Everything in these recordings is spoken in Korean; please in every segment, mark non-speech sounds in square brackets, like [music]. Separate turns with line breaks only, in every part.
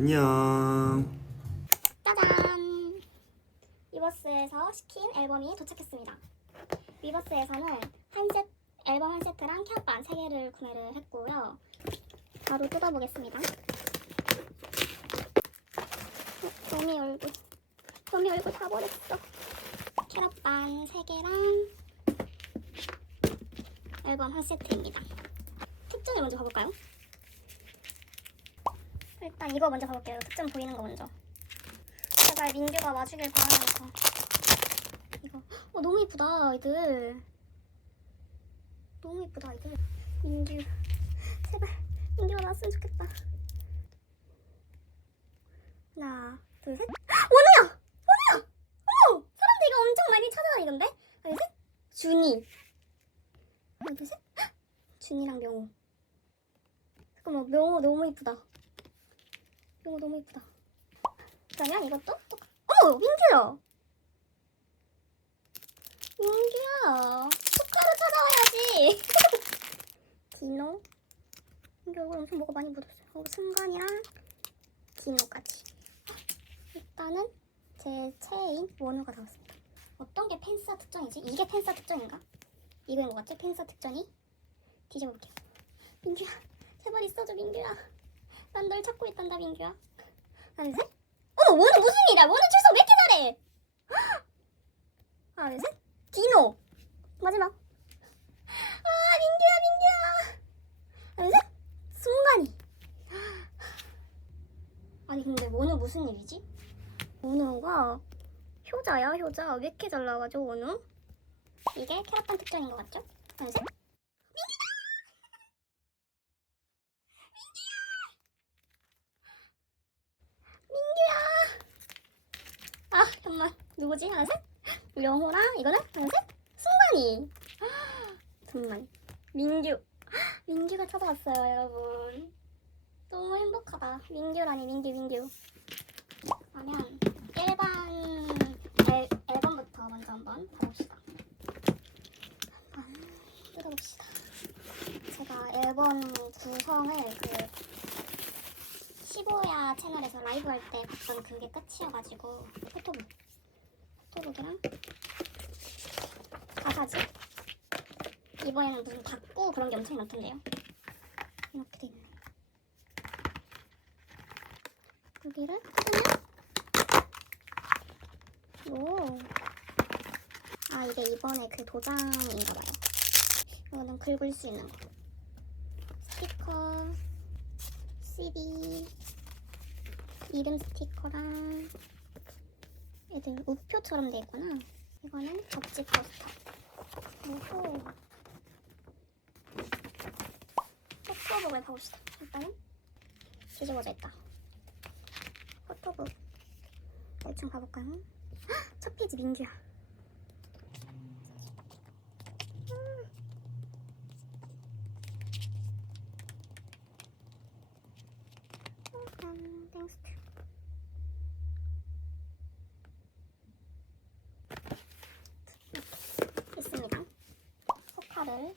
안녕.
짜잔! 위버스에서 시킨 앨범이 도착했습니다. 위버스에서는 한 세트, 앨범 한 세트랑 캡반 3개를 구매를 했고요. 바로 뜯어보겠습니다. 어, 도미 얼굴. 도미 얼굴 다 버렸어. 캐럿반 3개랑 앨범 한 세트입니다. 특전을 먼저 가볼까요? 일단 이거 먼저 가볼게요. 특전 보이는 거 먼저. 제발 민규가 와주길 바라면서. 이거. 어 너무 이쁘다 이들. 너무 이쁘다 이들. 민규. 제발 민규가 나왔으면 좋겠다. 하나 둘 셋. 원우야! 원우야! 어머! 사람들 이거 엄청 많이 찾아다니던데? 하나 둘 셋. 준이. 하나 둘 셋. 준이랑 명호 잠깐만 명호 너무 이쁘다 명호 너무 이쁘다 그러면 이것도 똑같. 어머 민규야. 민규야. 축하로 찾아와야지. [laughs] 디노. 민규 얼굴 엄청 뭐가 많이 묻었어요. 어, 승관이랑 디노까지. 일단은 제 최애인 원우가 나왔습니다. 어떤 게 팬사 특전이지? 이게 팬사 특전인가? 이거인 것 같지? 팬사 특전이? 뒤집어 볼게요. 민규야, 제발 있어줘 민규야. 난 널 찾고 있단다 민규야. 하나, 둘, 셋. 어, 원우 무슨 일이야? 원우 출석 왜 이렇게 잘해? 하나, 둘, 셋. 디노. 마지막. 아, 민규야, 민규야. 하나, 둘, 셋. 순간이. [gasps] 아니, 근데 원우 무슨 일이지? 원우가 효자야, 효자. 왜 이렇게 잘 나와죠, 원우? 이게 캐럿반 특전인 것 같죠? 하나, 둘, 셋. 민규야. 아 잠깐만 누구지? 하나 셋. 영호랑 이거는? 하나 셋. 승관이. 아, 잠깐만 민규. [gasps] 민규가 찾아왔어요 여러분. 너무 행복하다. 민규라니 민규 민규. 그러면 일반 앨, 앨범부터 먼저 한번 봐봅시다. 한번 뜯어봅시다. 제가 앨범 구성을 그 15야 채널에서 라이브 할 때 봤던 그게 끝이어가지고 포토북 포토북이랑 가사지? 이번에는 무슨 닫고 그런 게 엄청 많던데요? 이렇게 돼 있네. 여기를 뜯으면 오아 이게 이번에 그 도장인가봐요. 이거는 긁을 수 있는 거. 스티커 CD 이름 스티커랑 애들 우표처럼 돼 있구나. 이거는 접지 포스터. 그리고 포토북을 봐봅시다. 일단은 뒤집어져 있다. 포토북 대충 봐볼까요? 헉, 첫 페이지 민규야. 음, 땡스트. 있습니다. 소파를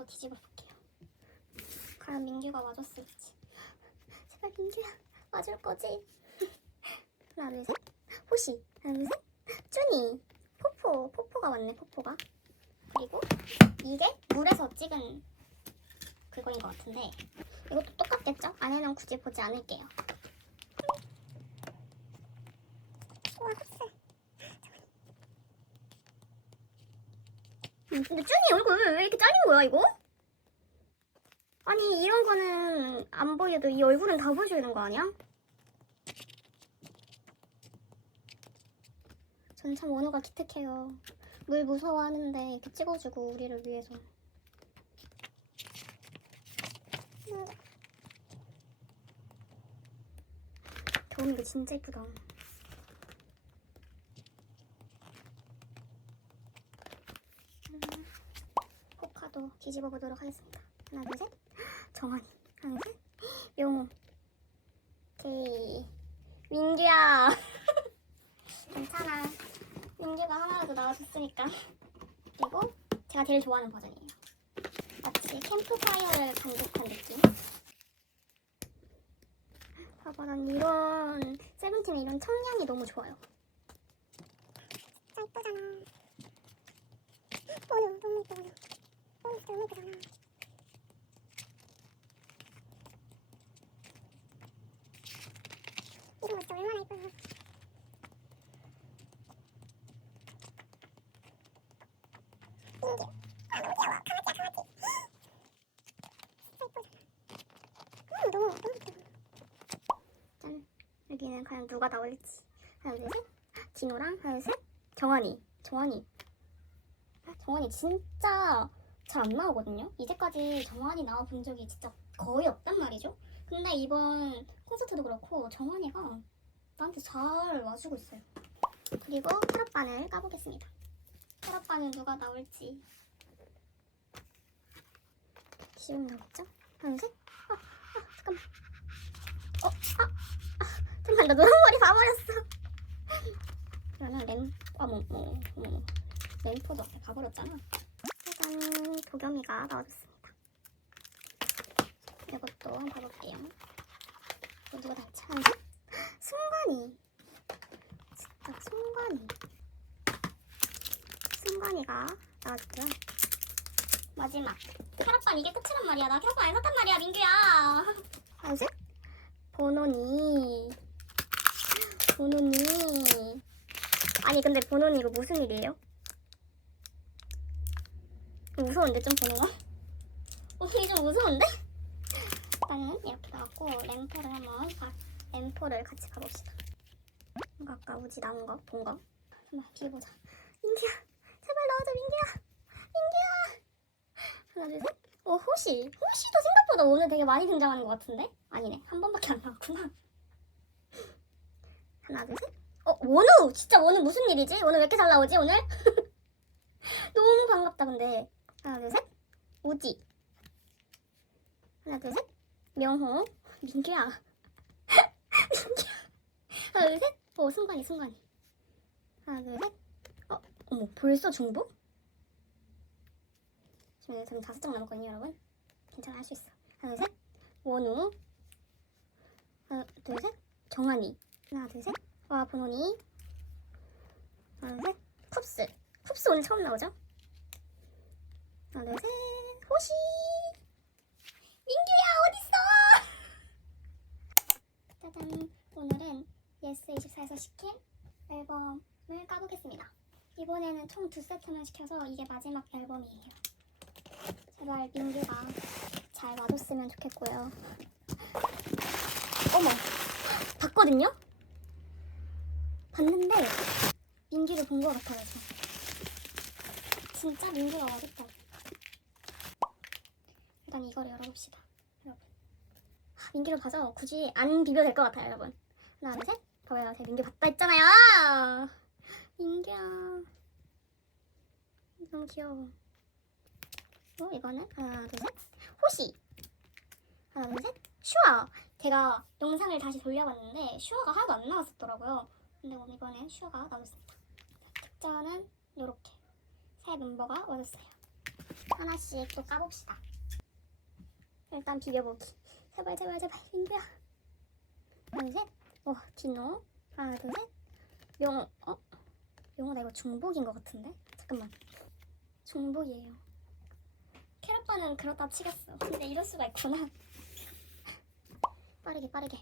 더 뒤집어 볼게요. 과연 민규가 와줬을지. 제발 민규야 와줄 거지? [laughs] 하나 둘 셋. 호시. 하나 둘 셋. 쭈니. 포포. 포포가 왔네. 포포가. 그리고 이게 물에서 찍은 그거인 것 같은데 이것도 똑같겠죠? 안에는 굳이 보지 않을게요. 와, 흡사. 근데 쭈니 얼굴 왜 이렇게 잘린 거야, 이거? 아니, 이런 거는 안 보여도 이 얼굴은 다 보여줘야 되는 거 아니야? 전 참 원우가 기특해요. 물 무서워하는데 이렇게 찍어주고 우리를 위해서. 음. 겨울 이거 진짜 이쁘다. 음, 포카도 뒤집어 보도록 하겠습니다. 하나, 둘, 셋. 정환이. 하나, 둘, 셋. 용호. 오케이. 민규야. [laughs] 괜찮아. 민규가 하나라도 나와줬으니까. 그리고 제가 제일 좋아하는 버전이에요. 마치 캠프파이어를 간직한 느낌. 봐봐 난 이런 세븐틴의 이런 청량이 너무 좋아요 진짜 예쁘잖아 오늘 너무 오늘 너무 예쁘잖아 얼마나 강아지야 강아지 진짜 짠. 여기는 과연 누가 나올지. 하나 둘셋. 진호랑 하나 둘 셋. 정환이. 정환이. 아, 정환이 진짜 잘 안 나오거든요. 이제까지 정환이 나와 본 적이 진짜 거의 없단 말이죠. 근데 이번 콘서트도 그렇고 정환이가 나한테 잘 와주고 있어요. 그리고 카라반을 까보겠습니다. 카라반은 누가 나올지. 지금? 하나 둘셋. 아, 아 잠깐만. 어? 아, 아 잠깐만. 나 노란 머리 봐버렸어. 그러면 램 어머 어머 어머 램포도 앞에 가버렸잖아. 일단 도겸이가 나와줬습니다. 이것도 한번 봐볼게요. 이거 누가? 하나? 둘 [gasps] 승관이! 진짜 승관이. 승관이가 나왔고요. 마지막. 캐럿반 이게 끝이란 말이야. 나 캐럿반 안 샀단 말이야 민규야. [laughs] 둘 보노니. [gasps] 보노니. 아니 근데 보노니 이거 무슨 일이에요? 무서운데 좀 보노가? 보노니 좀 무서운데? 일단은 이렇게 나왔고 램포를 한번 봐 램포를 같이 가봅시다. 뭔가 아까 우지 나온 거 본 거? 한번 비보자. 민규야 제발 나와줘 민규야. 민규야! 하나 둘 셋. 어 호시. 호시도 생각보다 오늘 되게 많이 등장하는 것 같은데? 아니네. 한 번밖에 안 나왔구나. 하나 둘 셋. 어 원우! 진짜 원우 무슨 일이지? 오늘 왜 이렇게 잘 나오지 오늘? [laughs] 너무 반갑다 근데 하나 둘셋. 우지. 하나 둘 셋. 명호. 민규야. [laughs] 민규야. 하나 둘셋오 승관이 승관이. 하나 둘 셋. 어 어머 벌써 중복? 지금 지금 다섯 장 남았거든요 여러분. 괜찮아 할 수 있어. 하나 둘 셋. 원우. 하나 둘 셋. 정한이. 하나 둘 셋 와 보노니 하나 둘 셋. 쿱스. 쿱스 오늘 처음 나오죠 하나 둘셋. 호시. 민규야 어딨어? 짜잔. 오늘은 예스24에서 시킨 앨범을 까보겠습니다. 이번에는 총 두 세트만 시켜서 이게 마지막 앨범이에요. 제발 민규가 잘 와줬으면 좋겠고요. 어머 봤거든요? 봤는데 민규를 본 것 같아요 저. 진짜 민규가 와줬다 일단 이거를 열어봅시다 여러분. 하, 민규를 봐서 굳이 안 비벼도 될 것 같아요 여러분. 하나 둘셋. 봐봐요. 제가 민규 봤다 했잖아요. 민규야. 너무 귀여워. 어 이거는? 하나 둘셋. 호시. 하나 둘셋. 슈아. 제가 영상을 다시 돌려봤는데 슈아가 하나도 안 나왔었더라고요. 근데 오늘 이번에 슈아가 나왔습니다. 특전은 이렇게. 새 멤버가 와줬어요. 하나씩 또 까봅시다 일단 비벼보기. 제발 제발 제발. 민규야 하나 둘셋. 어 디노. 하나 둘셋. 명호 어? 명호 나 이거 중복인 것 같은데? 잠깐만. 중복이에요. 캐럿반은 그렇다 치겠어. 근데 이럴 수가 있구나. [laughs] 빠르게 빠르게.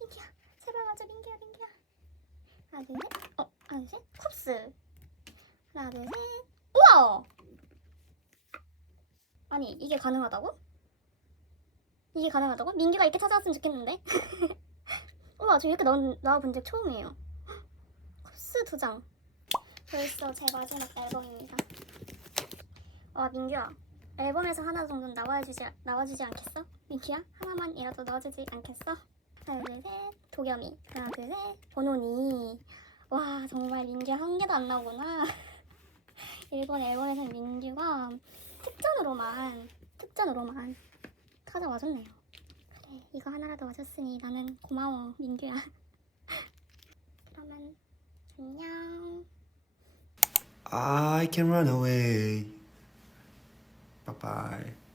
민규야 제발 맞아 민규야 민규야. 하나 둘셋. 어 하나 둘셋. 쿱스. 하나 둘셋. 우와 아니 이게 가능하다고? 이게 가능하다고? 민규가 이렇게 찾아왔으면 좋겠는데? [laughs] 우와 저 이렇게 나와, 나와본 적 처음이에요. 쿱스 두 장. 벌써 제 마지막 앨범입니다. 와 민규야. 앨범에서 하나 정도는 나와주지 나와주지 않겠어? 민규야 하나만이라도 넣어주지 않겠어? 하나 둘셋. 도겸이. 하나 둘셋. 번호니 와 정말 민규 한 개도 안 나오구나. [laughs] 일본 앨범에서는 민규가 특전으로만 특전으로만 찾아와줬네요 그래 이거 하나라도 와줬으니 나는 고마워 민규야 [laughs] 그러면 안녕
I can run away. Bye bye.